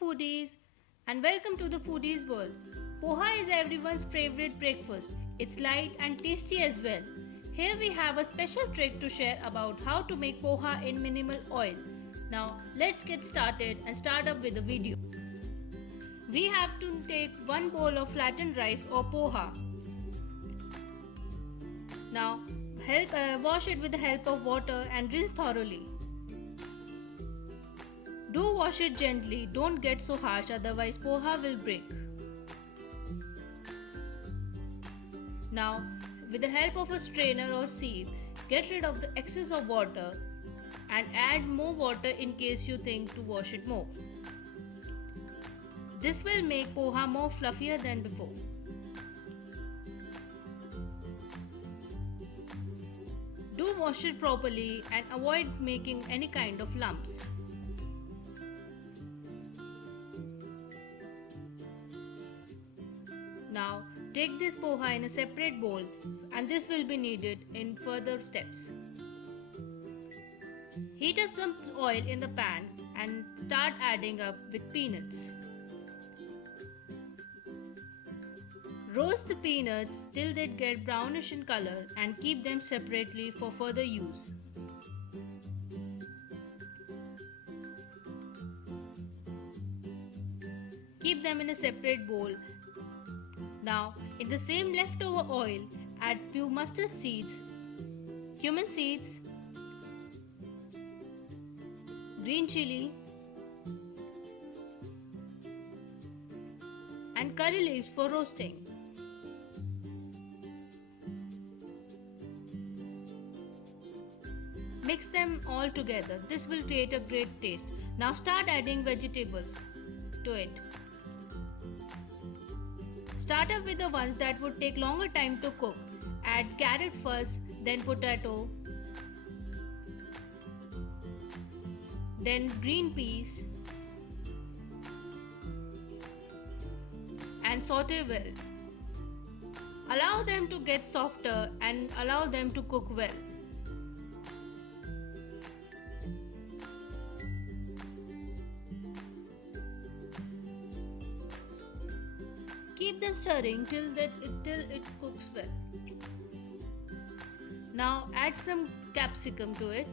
foodies, and welcome to the Foodies World. Poha is everyone's favorite breakfast. It's light and tasty as well. Here we have a special trick to share about how to make poha in minimal oil. Now let's get started and start up with the video. We have to take 1 bowl of flattened rice or poha. Now wash it with the help of water and rinse thoroughly. Do wash it gently, don't get so harsh, otherwise poha will break. Now, with the help of a strainer or sieve, get rid of the excess of water and add more water in case you think to wash it more. This will make poha more fluffier than before. Do wash it properly and avoid making any kind of lumps. Now take this poha in a separate bowl, and this will be needed in further steps. Heat up some oil in the pan and start adding up with peanuts. Roast the peanuts till they get brownish in color and keep them separately for further use. Keep them in a separate bowl. Now, in the same leftover oil, add few mustard seeds, cumin seeds, green chili, and curry leaves for roasting. Mix them all together. This will create a great taste. Now start adding vegetables to it. Start up with the ones that would take longer time to cook. Add carrot first, then potato, then green peas, and saute well. Allow them to get softer and allow them to cook well. Keep them stirring till it cooks well. Now add some capsicum to it.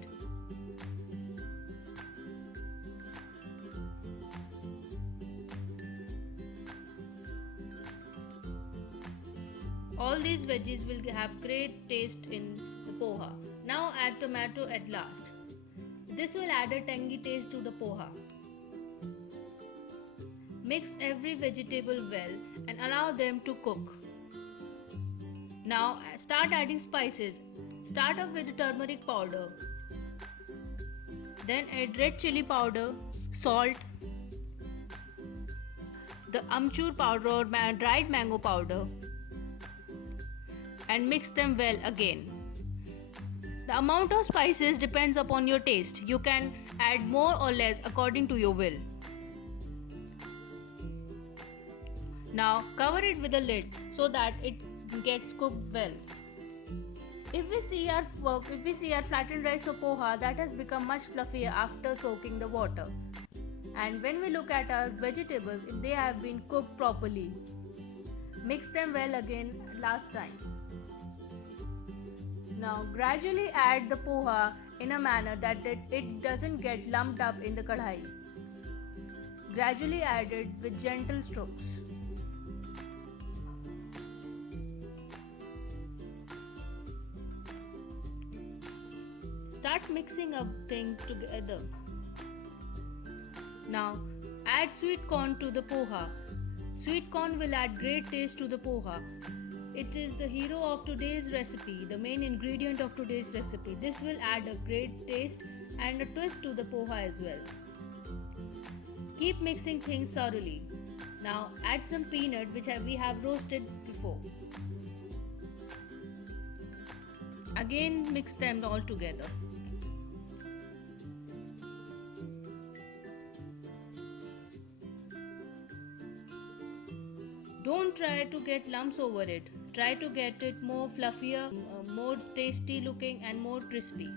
All these veggies will have great taste in the poha. Now add tomato at last. This will add a tangy taste to the poha. Mix every vegetable well and allow them to cook. Now start adding spices. Start off with turmeric powder. Then add red chili powder, salt, the amchur powder or dried mango powder, and mix them well again. The amount of spices depends upon your taste. You can add more or less according to your will. Now cover it with a lid so that it gets cooked well. If we see our flattened rice or poha, that has become much fluffier after soaking the water. And when we look at our vegetables, if they have been cooked properly, mix them well again last time. Now gradually add the poha in a manner that it doesn't get lumped up in the kadhai. Gradually add it with gentle strokes. Start mixing up things together. Now add sweet corn to the poha. Sweet corn will add great taste to the poha. It is the hero of today's recipe, the main ingredient of today's recipe. This will add a great taste and a twist to the poha as well. Keep mixing things thoroughly. Now add some peanut which we have roasted before. Again mix them all together. Don't try to get lumps over it. Try to get it more fluffier, more tasty looking and more crispy.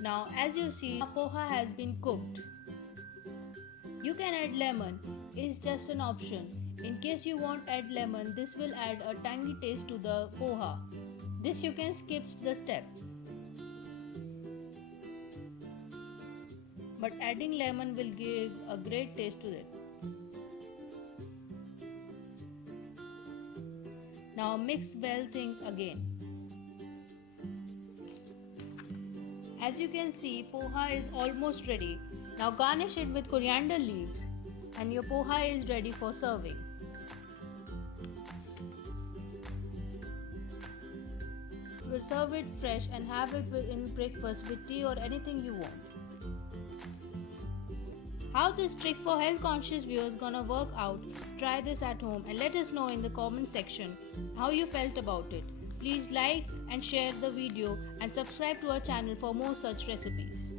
Now as you see, poha has been cooked. You can add lemon, it's just an option. In case you won't add lemon, this will add a tangy taste to the poha. This you can skip the step. But adding lemon will give a great taste to it. Now mix well things again. As you can see, poha is almost ready. Now garnish it with coriander leaves and your poha is ready for serving. We'll serve it fresh and have it in breakfast with tea or anything you want. How this trick for health conscious viewers gonna work out? Try this at home and let us know in the comment section how you felt about it. Please like and share the video and subscribe to our channel for more such recipes.